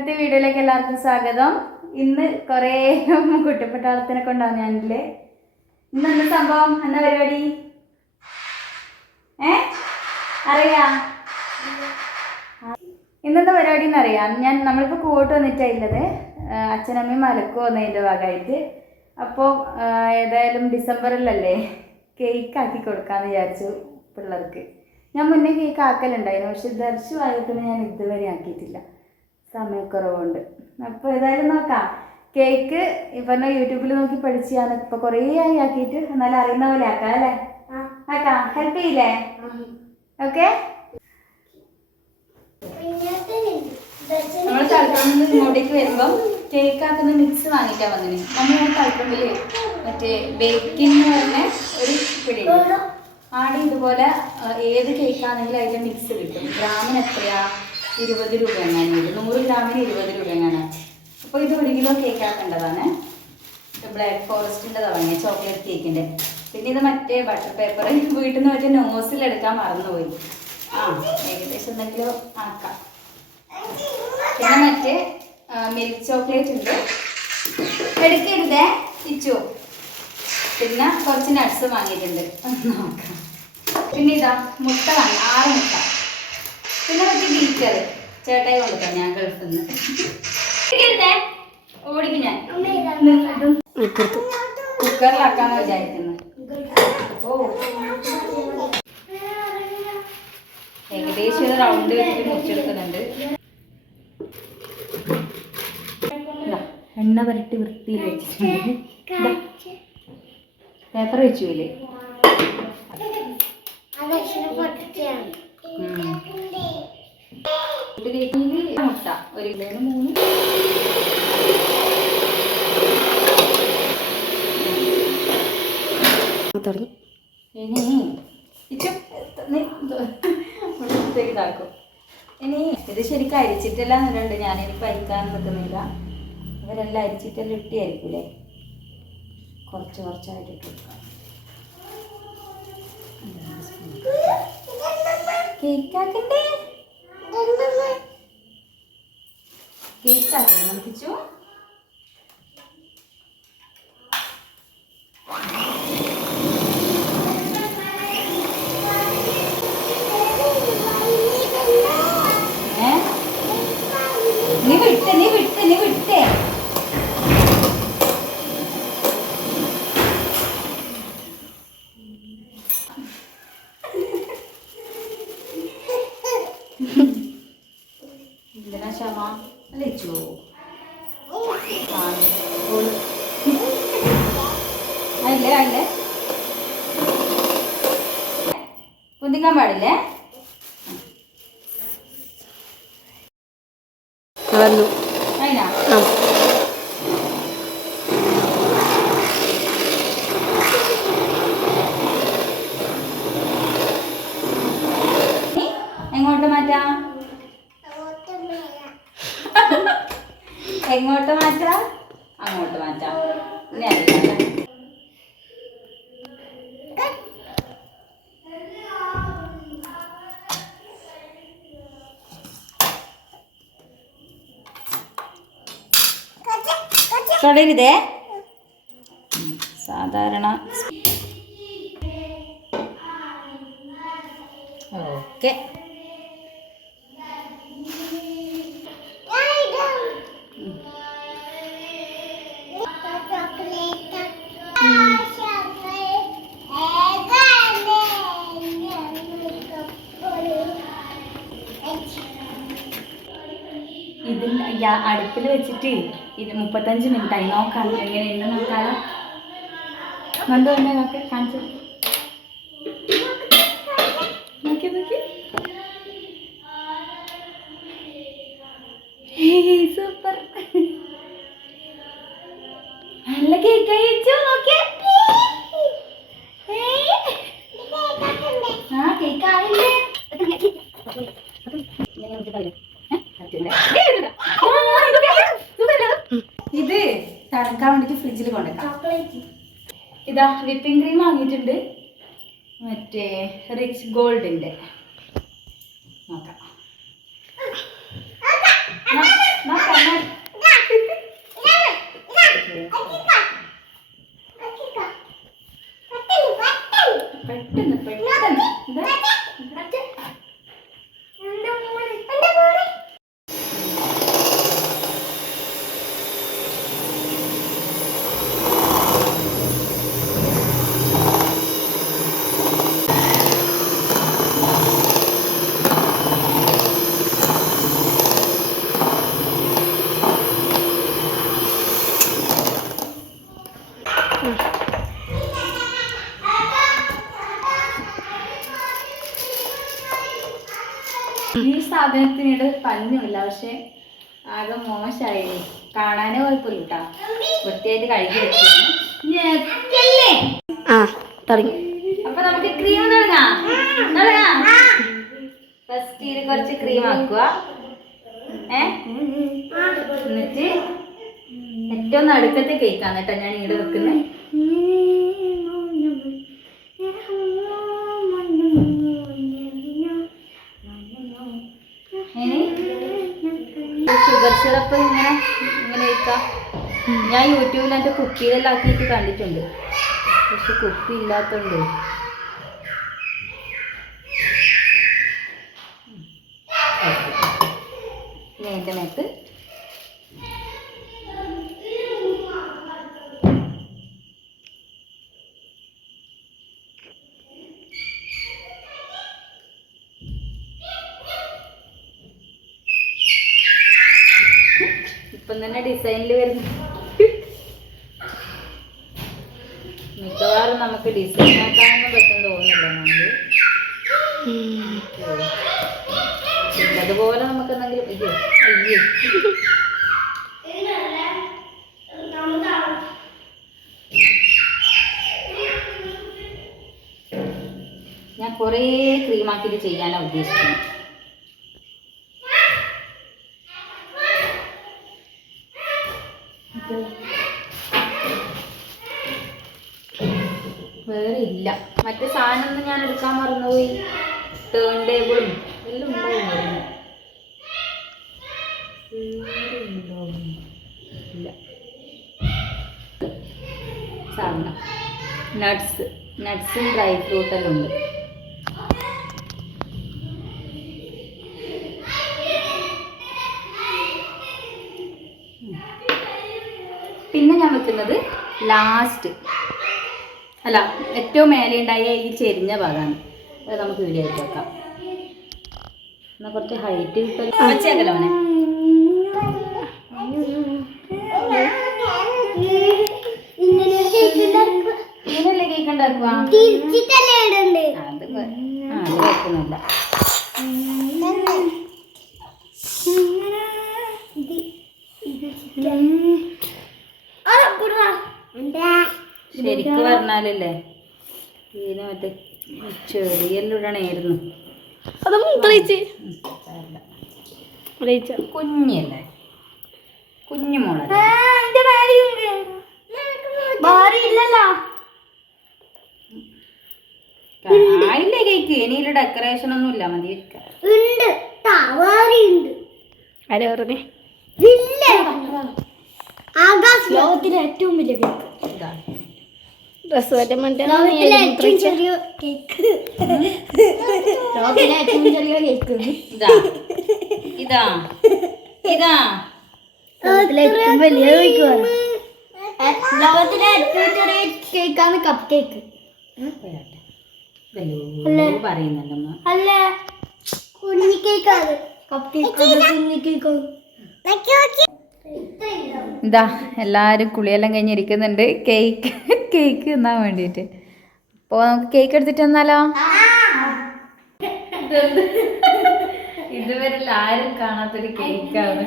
ഇന്നത്തെ വീഡിയോയിലേക്ക് എല്ലാവർക്കും സ്വാഗതം. ഇന്ന് കുറേ കുട്ടിപ്പട്ടാളത്തിനെ കൊണ്ടാണ് ഞാനില്ലേ ഇന്ന് എന്താ സംഭവം? എന്താ പരിപാടി? ഏ? അറിയാ. ഇന്നത്തെ പരിപാടി എന്നറിയാം. ഞാൻ നമ്മളിപ്പോൾ കൂട്ട് വന്നിട്ടായില്ലത് അച്ഛനമ്മയും മലക്കും വന്നതിന്റെ ഭാഗമായിട്ട്. അപ്പോൾ ഏതായാലും ഡിസംബറിലല്ലേ കേക്ക് ആക്കി കൊടുക്കാമെന്ന് വിചാരിച്ചു പിള്ളേർക്ക്. ഞാൻ മുന്നേ കേക്ക് ആക്കലുണ്ടായിരുന്നു. പക്ഷെ ദർശു ആയിട്ട് ഞാൻ ഇതുവരെ ആക്കിയിട്ടില്ല. സമയക്കുറവുണ്ട്. അപ്പോൾ ഏതായാലും നോക്കാം. കേക്ക് ഇപ്പം യൂട്യൂബിൽ നോക്കി പഠിച്ചാണ് ഇപ്പൊ കുറേ ആയി ആക്കിയിട്ട്. എന്നാലും അറിയുന്ന പോലെ ആക്കാം അല്ലേ? ആക്കാം. ഹെൽപ്പ് ചെയ്യില്ലേ? ഓക്കെ നമ്മൾ തളിപ്പറമ്പിൽ ഇങ്ങോട്ടേക്ക് വരുമ്പം കേക്ക് ആക്കുന്ന മിക്സ് വാങ്ങിക്കാൻ വന്നിന്. നമ്മൾ തളിപ്പറമ്പിൽ മറ്റേ ബേക്കിംഗ് എന്ന് പറഞ്ഞ ഒരു പിടി ആടെ ഇതുപോലെ ഏത് കേക്കാണെങ്കിലും അതിന്റെ മിക്സ് കിട്ടും. ഗ്രാമിന് എത്രയാ? ഇരുപത് രൂപ എങ്ങാനും നൂറ് ഗ്രാമിന് ഇരുപത് രൂപ എങ്ങനെ അപ്പോൾ ഇത് ഒരു കിലോ കേക്ക് ആക്കേണ്ടതാണ്. ബ്ലാക്ക് ഫോറസ്റ്റിന്റെ തുടങ്ങിയ ചോക്ലേറ്റ് കേക്കിന്റെ പിന്നെ ഇത് മറ്റേ ബട്ടർ പേപ്പർ വീട്ടിൽ നിന്ന് മറ്റേ നോസിൽ എടുക്കാൻ മറന്നുപോയി. ആ ഏകദേശം എന്തെങ്കിലും ആക്കാം പിന്നെ മറ്റേ മിൽക്ക് ചോക്ലേറ്റ് ഉണ്ട്. എടുക്കരുതേ ഇച്ചു. പിന്നെ കുറച്ച് നട്ട്സ് വാങ്ങിയിട്ടുണ്ട്. പിന്നെ ഇതാ മുട്ട വാങ്ങി ആറ് മുട്ട. ഞാൻ കുക്കറിലാക്കാന്ന് വിചാരിക്കുന്നു. ഓ. ഏകദേശം റൗണ്ട് വെച്ചിട്ട് മുറിച്ചെടുക്കുന്നുണ്ട്. എണ്ണ വരട്ടി വൃത്തിയിൽ വെച്ചിട്ടുണ്ട്. പേപ്പർ വെച്ചില്ലേ ഇത് കേക്കിൽ മുട്ട ഒരു കിലോന് മൂന്ന് തുടങ്ങി ഇനി ഇച്ചു നീ ഇവിടത്തേക്ക് ഇതാക്കും ഇനി ഇത് ശരിക്കും അരിച്ചിട്ടല്ല എന്നുണ്ട്. ഞാനിപ്പോൾ അരിക്കാൻ നിൽക്കുന്നില്ല ഇവരെല്ലാം അരിച്ചിട്ടെല്ലാം ഇട്ടിയായിരിക്കൂലേ? കുറച്ച് കുറച്ചായിട്ട് ഇട്ട് കൊടുക്കാം. കേക്ക് ആക്കണ്ടേ കേക്ക് ആക്കണ്ടേ നമുക്ക് ചോ എന്തിനാ അല്ലേ ചോ. അല്ലേ അല്ലേ? കുതിക്കാൻ പാടില്ലേ വന്നു അതിനാ ആ നീ എങ്ങോട്ട് മാറ്റാം എങ്ങോട്ട് മാറ്റാം അങ്ങോട്ട് മാറ്റാം ഇനി അറിയാം തൊടരുതേ സാധാരണ. ഓക്കെ. ഇതിൽ അടുപ്പിൽ വെച്ചിട്ട് ഇത് മുപ്പത്തഞ്ച് മിനിറ്റായി നോക്കാം എങ്ങനെയുണ്ട് നോക്കാം മന്ദോ എന്നെ നോക്ക് കാണിച്ചു. തണുക്കാൻ വേണ്ടിയിട്ട് ഫ്രിഡ്ജിൽ കൊണ്ടുവയ്ക്കാം ഇതാ വിപ്പിംഗ് ക്രീം വാങ്ങിയിട്ടുണ്ട്. മറ്റേ റിച്ച് ഗോൾഡിന്റെ നോക്കാം. നോക്കാം. സാധനത്തിനോട് പഞ്ഞുമില്ല പക്ഷെ ആകെ മോശമായി കാണാനേ കുഴപ്പമില്ല കേട്ടാ വൃത്തിയായിട്ട് കഴുകി ആ തുടങ്ങി. അപ്പൊ നമുക്ക് ക്രീം തുടങ്ങാം. തുടങ്ങാം. ഫസ്റ്റ് ഇതിൽ കുറച്ച് ക്രീം ആക്കുക. ഏ? എന്നിട്ട് ഏറ്റവും നടുക്കത്തെ കേക്കാണ് കേട്ടോ ഞാൻ ഇവിടെ വെക്കുന്നത് സിറപ്പ് ഇങ്ങനെ ഇങ്ങനെ വെക്കാം ഞാൻ യൂട്യൂബിൽ എന്റെ കുപ്പിയിലെല്ലാം ആക്കിയിട്ട് കണ്ടിട്ടുണ്ട്. പക്ഷെ കുപ്പി ഇല്ലാത്തുണ്ട്. ഇനി അതിന്റെ മേത്ത്. ഇപ്പം തന്നെ ഡിസൈനിൽ വരുന്നു മിക്കവാറും നമുക്ക് ഡിസൈൻ ആക്കാനൊന്നും പറ്റും തോന്നുന്നില്ല നമുക്ക്. അതുപോലെ നമുക്ക് എന്തെങ്കിലും അയ്യോ അയ്യോ. ഞാൻ കുറേ ക്രീമാക്കിയിട്ട് ചെയ്യാനാണ് ഉദ്ദേശിക്കുന്നത്. ഇല്ല മറ്റേ സാധനം ഞാൻ എടുക്കാൻ മറന്നുപോയി. ടേൺ ടേബിളും എല്ലാം ഉണ്ടായിരുന്നു? ഇല്ല സാധനം. ഡ്രൈ ഫ്രൂട്ടെല്ലാം ഉണ്ട്. പിന്നെ ഞാൻ വെക്കുന്നത് ലാസ്റ്റ് അല്ല ഏറ്റവും മേലെ ഉണ്ടായ ഈ ചെരിഞ്ഞ ഭാഗമാണ് അത് നമുക്ക് വീഡിയോ ആയിട്ട് വെക്കാം എന്നാൽ കുറച്ച് ഹൈറ്റ് വെച്ചേക്കല്ലോ അവനെ ഇങ്ങനെയല്ലേ കേക്ക് ഉണ്ടാക്കുക? അത് കൊ- ആ അത് കുഴപ്പമൊന്നുമില്ല ശരിക്ക് പറഞ്ഞാലല്ലേ? ഇതിന് മറ്റേ ചെറിയ ഇടണമായിരുന്നു അത് മൂത്രയിച്ച് ഉം, സാരമില്ല. മൂത്രയിച്ച കുഞ്ഞല്ലേ? കുഞ്ഞു മോളല്ലേ? ആയില്ലേ കേക്ക്. ഇനിയിൽ ഡെക്കറേഷൻ ഒന്നും ഇല്ല മതി. വെക്കാം ആരെ പറഞ്ഞേ? ലോകത്തിലെ ഏറ്റവും വലിയ കേക്ക് ഇതാ ഡ്രസ് വരെ മറ്റേ ലോകത്തിലെ ഏറ്റവും ചെറിയ കേക്ക്. ലോകത്തിലെ ഏറ്റവും ചെറിയ കേക്ക്. ഇതാ. ഇതാ. ഇതാ. ലോകത്തിലെ ഏറ്റവും വലിയ കേക്ക് ലോകത്തിലെ ഏറ്റവും ചെറിയ കേക്കാണ് കപ്പ് കേക്ക്. പറയുന്നല്ലോ അല്ല. കുഞ്ഞി കേക്കാണ് കപ്പ് കേക്ക് കുഞ്ഞി കേക്ക് ഇതാ എല്ലാവരും കുളിയെല്ലാം കഴിഞ്ഞിരിക്കുന്നുണ്ട് കേക്ക് കേക്ക് തിന്നാൻ വേണ്ടിയിട്ട്. അപ്പോൾ നമുക്ക് കേക്ക് എടുത്തിട്ട് വന്നാലോ? ഇതുവരെ ആരും കാണാത്തൊരു കേക്കാണ്.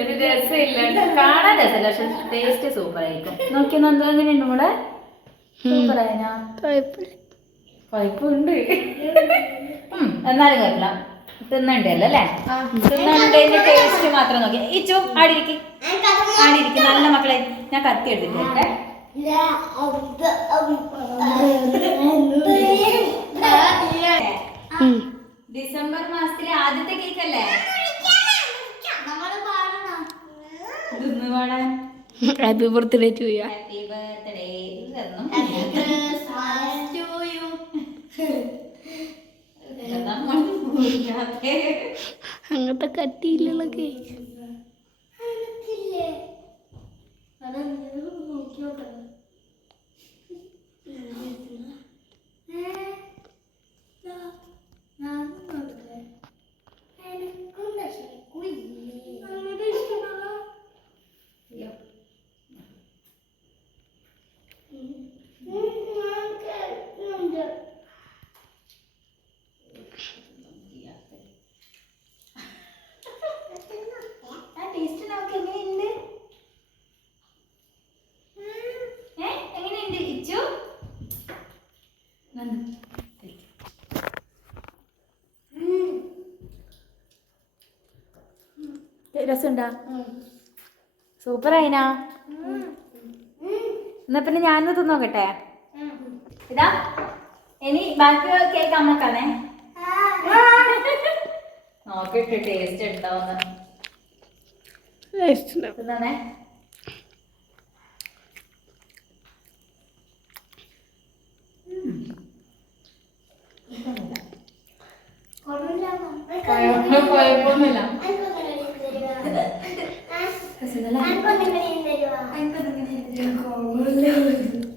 ഒരു രസമില്ല. കാണാൻ രസമില്ല പക്ഷെ ടേസ്റ്റ് സൂപ്പർ ആയിരിക്കും നോക്കി നന്ദു എങ്ങനെയുണ്ട് മോളെ? സൂപ്പർ ആയിനാ കുഴപ്പമുണ്ട് ഉം, എന്നാലും കുഴപ്പമില്ല. തിന്നണ്ടല്ലോ അല്ലേ? തിന്നണ്ടതിന്റെ ടേസ്റ്റ് മാത്രം നോക്കി. ഇച്ചു ആടിരിക്കും. ആടിരിക്കും നല്ല മക്കളെ ഞാൻ കത്തി എടുത്തിട്ടുണ്ട്. ഡിസംബർ മാസത്തിലെ ആദ്യത്തെ കേക്ക് അല്ലേ happy birthday to you happy birthday ഇതൊന്നും അങ്ങനത്തെ കട്ടിയിലുള്ള കേക്ക് രസമുണ്ടാ? സൂപ്പർ ആയിനാ? എന്നാ പിന്നെ ഞാനൊന്ന് തിന്നോക്കട്ടെ ഇതാ. ഇനി ബാക്കി കേക്ക് അമ്മക്കാണേ. നോക്കിട്ട് ടേസ്റ്റ് ഉണ്ടാവുന്ന തിന്നണേ കുഴപ്പമൊന്നുമില്ല മതിയാ